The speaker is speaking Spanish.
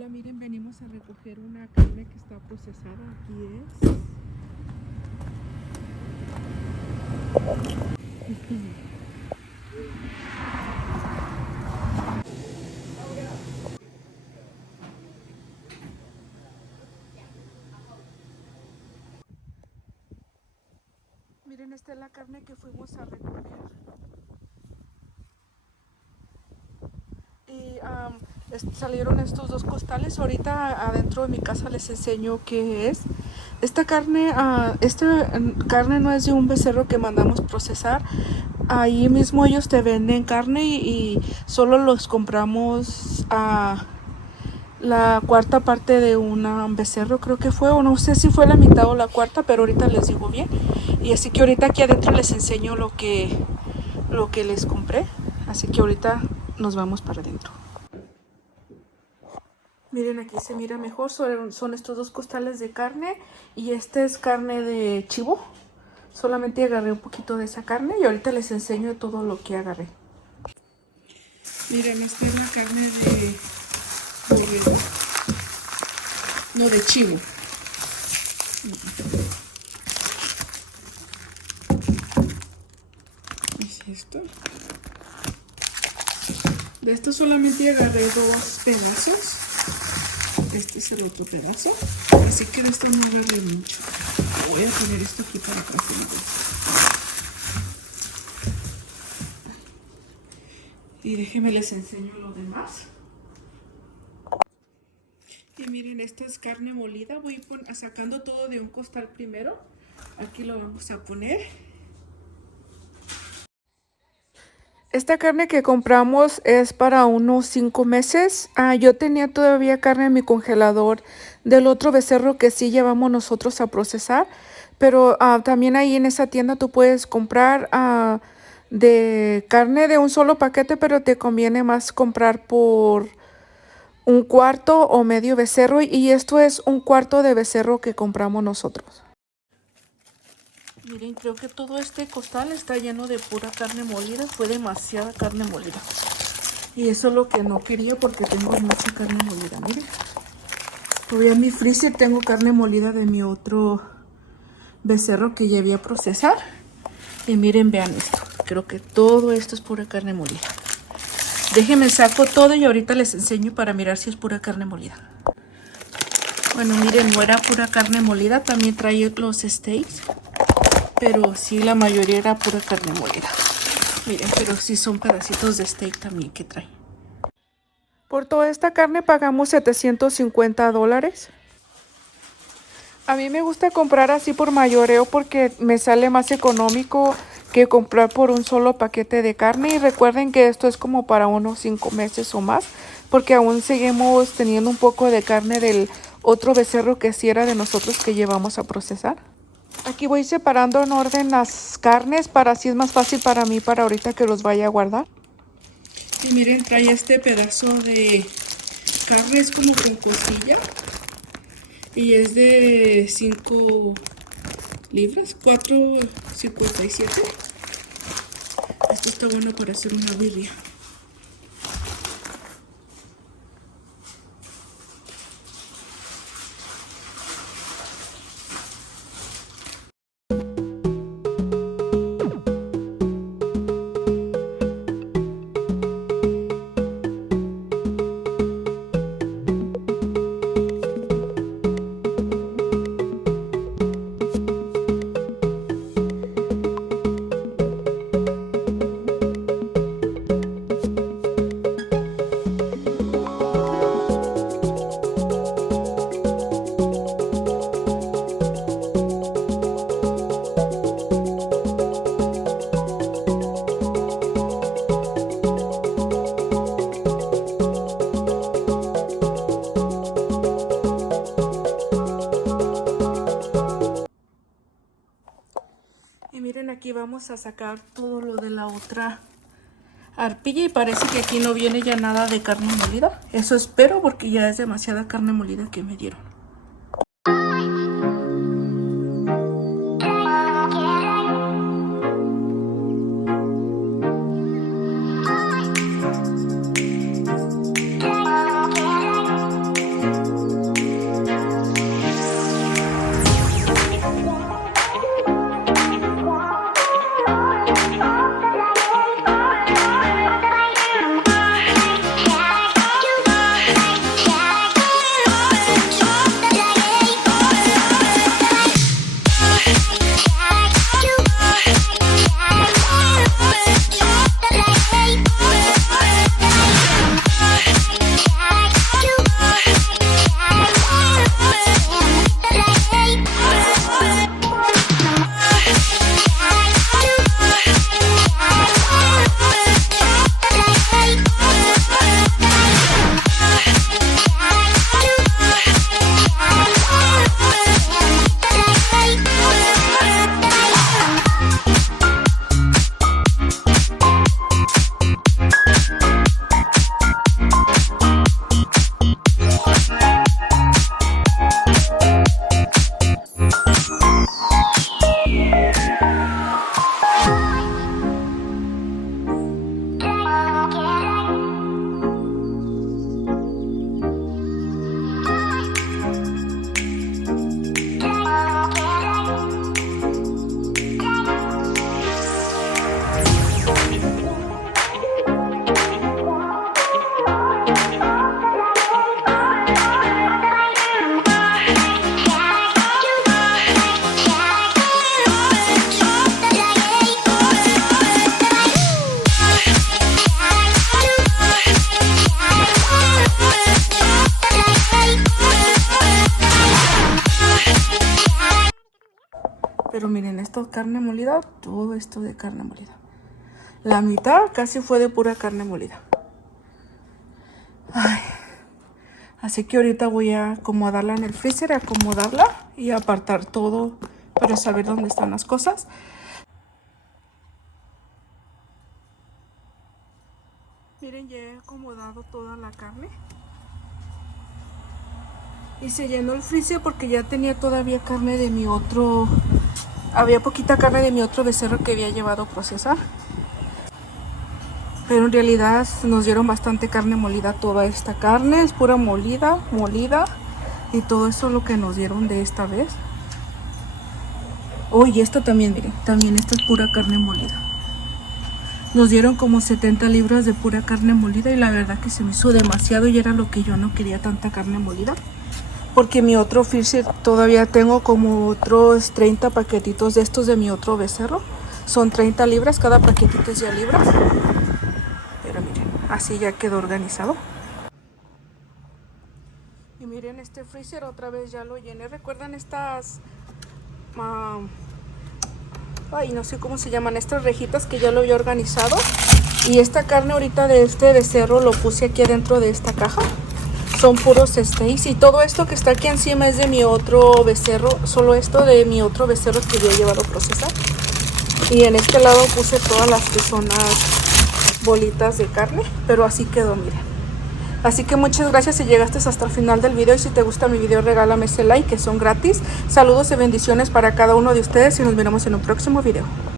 Hola, miren, venimos a recoger una carne que está procesada. Aquí es. Miren, esta es la carne que fuimos a recoger. Y salieron estos dos costales. Ahorita adentro de mi casa les enseño qué es. Esta carne no es de un becerro que mandamos procesar. Ahí mismo ellos te venden carne y solo los compramos a la cuarta parte de un becerro, creo que fue, o no sé si fue la mitad o la cuarta, pero ahorita les digo bien. Y así que ahorita aquí adentro les enseño lo que les compré. Así que ahorita nos vamos para adentro. Miren, aquí se mira mejor. Son estos dos costales de carne y este es carne de chivo. Solamente agarré un poquito de esa carne y ahorita les enseño todo lo que agarré. Miren, esta es la carne de chivo. Es esto. De esto solamente agarré dos pedazos. Este es el otro pedazo. Así que de esto no agarré mucho. Voy a poner esto aquí para atrás. Y déjenme les enseño lo demás. Y miren, esta es carne molida. Voy sacando todo de un costal primero. Aquí lo vamos a poner. Esta carne que compramos es para unos 5 meses. Yo tenía todavía carne en mi congelador del otro becerro que sí llevamos nosotros a procesar. Pero también ahí en esa tienda tú puedes comprar de carne de un solo paquete, pero te conviene más comprar por un cuarto o medio becerro. Y esto es un cuarto de becerro que compramos nosotros. Miren, creo que todo este costal está lleno de pura carne molida. Fue demasiada carne molida. Y eso es lo que no quería porque tengo mucha carne molida. Miren. Todavía en mi freezer tengo carne molida de mi otro becerro que llevé a procesar. Y miren, vean esto. Creo que todo esto es pura carne molida. Déjenme saco todo y ahorita les enseño para mirar si es pura carne molida. Bueno, miren, no era pura carne molida. También trae los steaks. Pero sí, la mayoría era pura carne molida. Miren, pero sí son pedacitos de steak también que trae. Por toda esta carne pagamos $750. A mí me gusta comprar así por mayoreo porque me sale más económico que comprar por un solo paquete de carne. Y recuerden que esto es como para unos 5 meses o más, porque aún seguimos teniendo un poco de carne del otro becerro que sí era de nosotros que llevamos a procesar. Aquí voy separando en orden las carnes para así es más fácil para mí para ahorita que los vaya a guardar. Y miren, trae este pedazo de carne, es como con costilla. Y es de 5 libras, 4.57. Esto está bueno para hacer una birria. Y miren, aquí vamos a sacar todo lo de la otra arpilla y parece que aquí no viene ya nada de carne molida. Eso espero porque ya es demasiada carne molida que me dieron. Pero miren, esto carne molida, todo esto de carne molida. La mitad casi fue de pura carne molida. Ay. Así que ahorita voy a acomodarla en el freezer, acomodarla y apartar todo para saber dónde están las cosas. Miren, ya he acomodado toda la carne. Y se llenó el freezer porque ya tenía todavía carne de mi otro... Había poquita carne de mi otro becerro que había llevado a procesar. Pero en realidad nos dieron bastante carne molida. Toda esta carne es pura molida. Y todo eso es lo que nos dieron de esta vez. Oh, y esto también, miren. También esto es pura carne molida. Nos dieron como 70 libras de pura carne molida. Y la verdad que se me hizo demasiado. Y era lo que yo no quería, tanta carne molida. Porque mi otro freezer todavía tengo como otros 30 paquetitos de estos de mi otro becerro. Son 30 libras. Cada paquetito es de libras. Pero miren, así ya quedó organizado. Y miren, este freezer otra vez ya lo llené. ¿Recuerdan estas? Ay, no sé cómo se llaman, estas rejitas que ya lo había organizado. Y esta carne ahorita de este becerro lo puse aquí adentro de esta caja. Son puros steaks. Y todo esto que está aquí encima es de mi otro becerro. Solo esto de mi otro becerro que había llevado a procesar. Y en este lado puse todas las que son las bolitas de carne, pero así quedó, miren. Así que muchas gracias si llegaste hasta el final del video, y si te gusta mi video regálame ese like, que son gratis. Saludos y bendiciones para cada uno de ustedes y nos veremos en un próximo video.